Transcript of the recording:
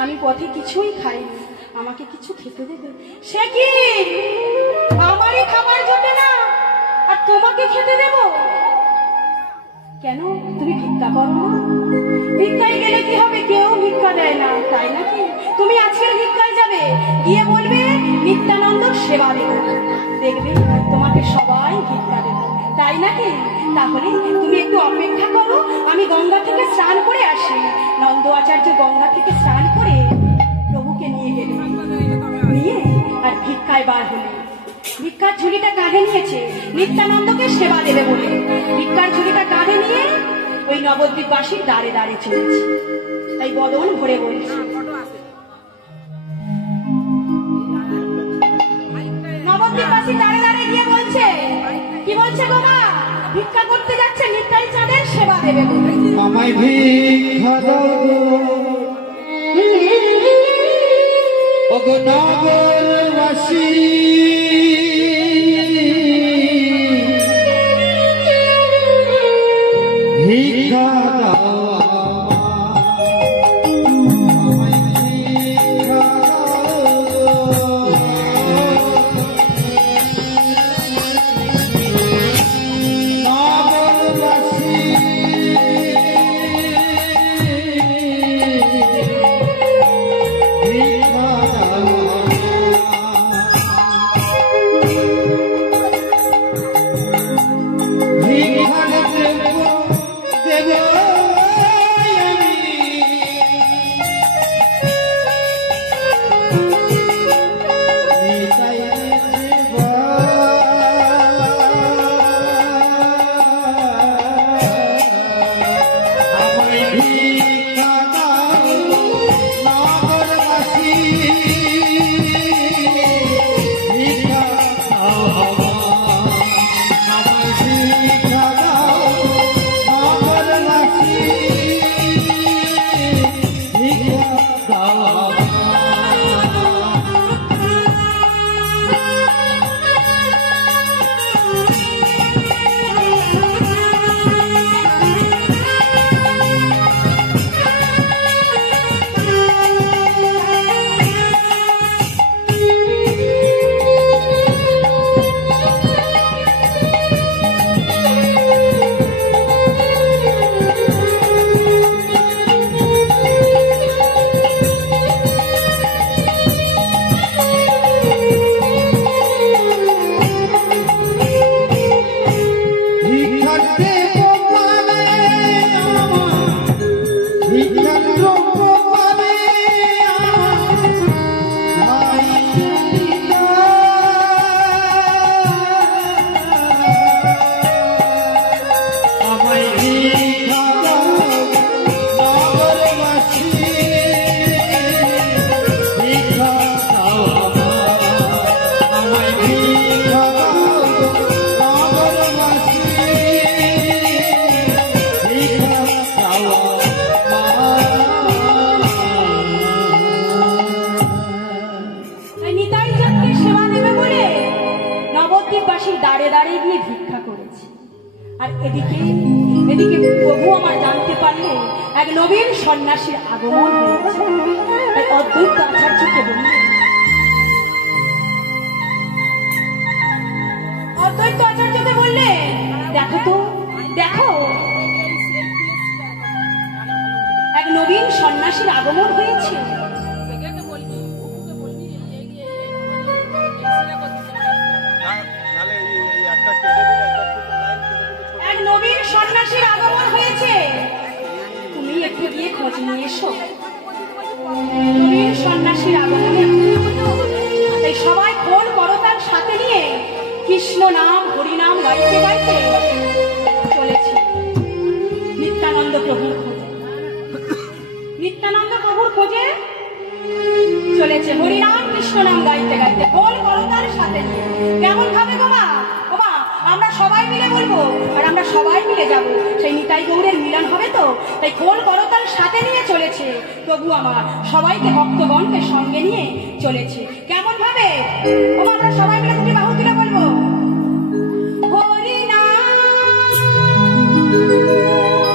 আমি পথে কিছুই খাইনি, আমাকে কিছু খেতে দেবে? সে কি আমারই খাবার জোটে না আর তোমাকে খেতে দেব? কেন তুমি ভিক্ষা করো না? ভিক্ষায় গেলে কি হবে? কেউ ভিক্ষা দেয় না, তাই নাকি? তুমি আজকের ভিক্ষায় যাবে, গিয়ে বলবে নিত্যানন্দ সেবা দেবে, দেখবে তোমাকে সবাই ভিক্ষা দেবে, তাই নাকি? তাহলে তুমি একটু অপেক্ষা করো, আমি গঙ্গা থেকে স্নান করে আসি। নন্দ আচার্য গঙ্গা থেকে স্নান করে প্রভুকে নিয়ে গেলেন, নিয়ে আর ভিক্ষায় বার হলেন। ভিক্ষার ঝুড়িটা কাঁধে নিয়েছে নিত্যানন্দকে সেবা দেবে বলে। ভিক্ষার ঝুড়িটা কাঁধে নিয়ে ওই নবদ্বীপবাসীর দ্বারে দ্বারে চলেছে। তাই বদন ভরে বলছে, নবদ্বীপবাসী দ্বারে দ্বারে গিয়ে বলছে, কি বলছে বাবা? ভিক্ষা করতে যাচ্ছে নিত্যাই চাঁদের সেবা দেবে বলে। আমায় ভিক্ষা দাও ওগো নগরবাসী, ভিক্ষা দাও দাঁড়ে দাঁড়িয়ে গিয়ে ভিক্ষা করেছি। আর এদিকে এদিকে প্রভু আমার জানতে পারলে এক নবীন সন্ন্যাসীর আগমন হয়েছে। তাই অদ্বৈত আচার্যকে বললেন, অদ্বৈত আচার্যকে বললেন, দেখো তো, দেখো এক নবীন সন্ন্যাসীর আগমন হয়েছে। এক নবীন সন্ন্যাসীর আগমন হয়েছে, তুমি একটু গিয়ে খোঁজ নিয়ে এসো। নবীন সন্ন্যাসীর আগমনে তাই সবাই খোল করতাল সাথে নিয়ে কৃষ্ণ নাম হরিনাম গাইতে গাইতে চলেছে নিত্যানন্দ প্রভুর খোঁজে। নিত্যানন্দ প্রভুর খোঁজে চলেছে হরিনাম কৃষ্ণ নাম গাইতে গাইতে খোল করতাল সাথে নিয়ে। কেমন ভাবে গোমা গোমা আমরা সবাই মিলে বলবো আর আমরা সবাই মিলে যাব, সেই নিতাই গৌরের মিলন হবে তো। তাই খোল করতাল সাথে নিয়ে চলেছে প্রভু আমার, সবাইকে ভক্তগণকে সঙ্গে নিয়ে চলেছে। কেমন ভাবে আমরা সবাই মিলে দুটি বাহু তুলে বলবো,